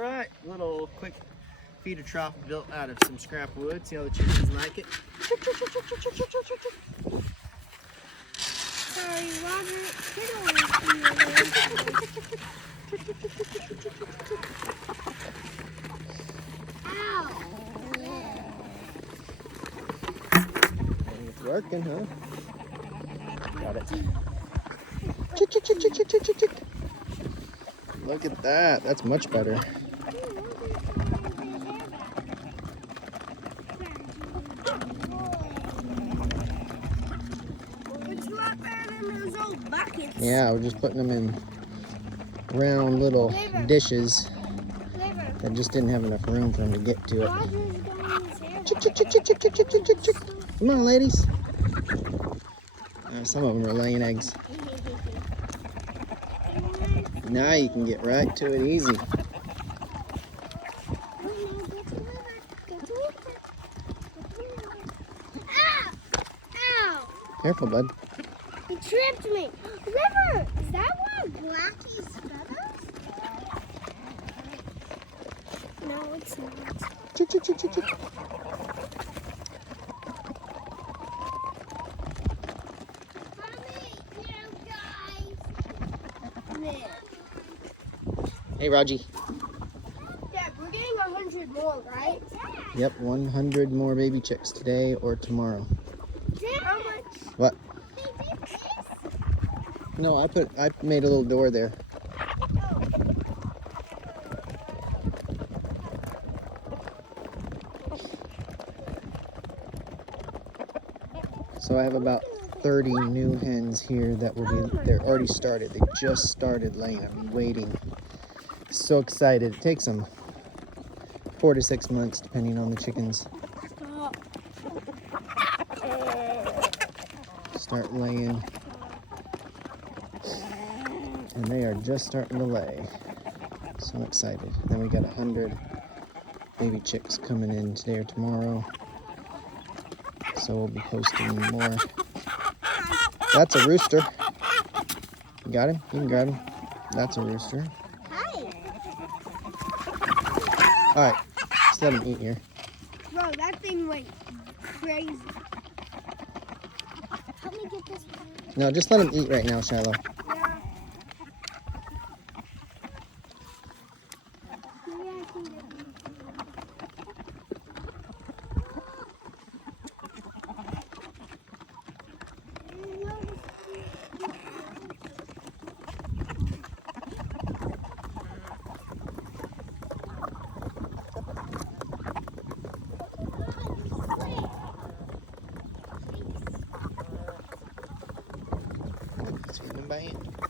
Alright, little quick feeder trough built out of some scrap wood. See how the chickens like it? Sorry, Roger. Get over Ow! It's working, huh? Got it. Look at that. That's much better. Yeah, we're just putting them in round little dishes that just didn't have enough room for them to get to it. Come on, ladies. Some of them are laying eggs. Now you can get right to it easy. Ow! Ow! Careful, bud. He tripped me. River, is that one of Blackie's feathers? No, it's not. Chick, chick, chick, chick, chick. Hey, Raji. Dad, we're getting 100 more, right? Yep, 100 more baby chicks today or tomorrow. Dad, how much? What? No, I made a little door there. So I have about 30 new hens here that will be, they're already started. They just started laying. I've been waiting. So excited. It takes them 4 to 6 months depending on the chickens. Start laying. And they are just starting to lay. So excited. Then we got 100 baby chicks coming in today or tomorrow. So we'll be posting more. That's a rooster. You got him? You can grab him. That's a rooster. Hi. Alright, just let him eat here. Bro, that thing went crazy. Help me get this one. No, just let him eat right now, Shiloh. Yeah. Maybe I can get one. Let's feed him by hand.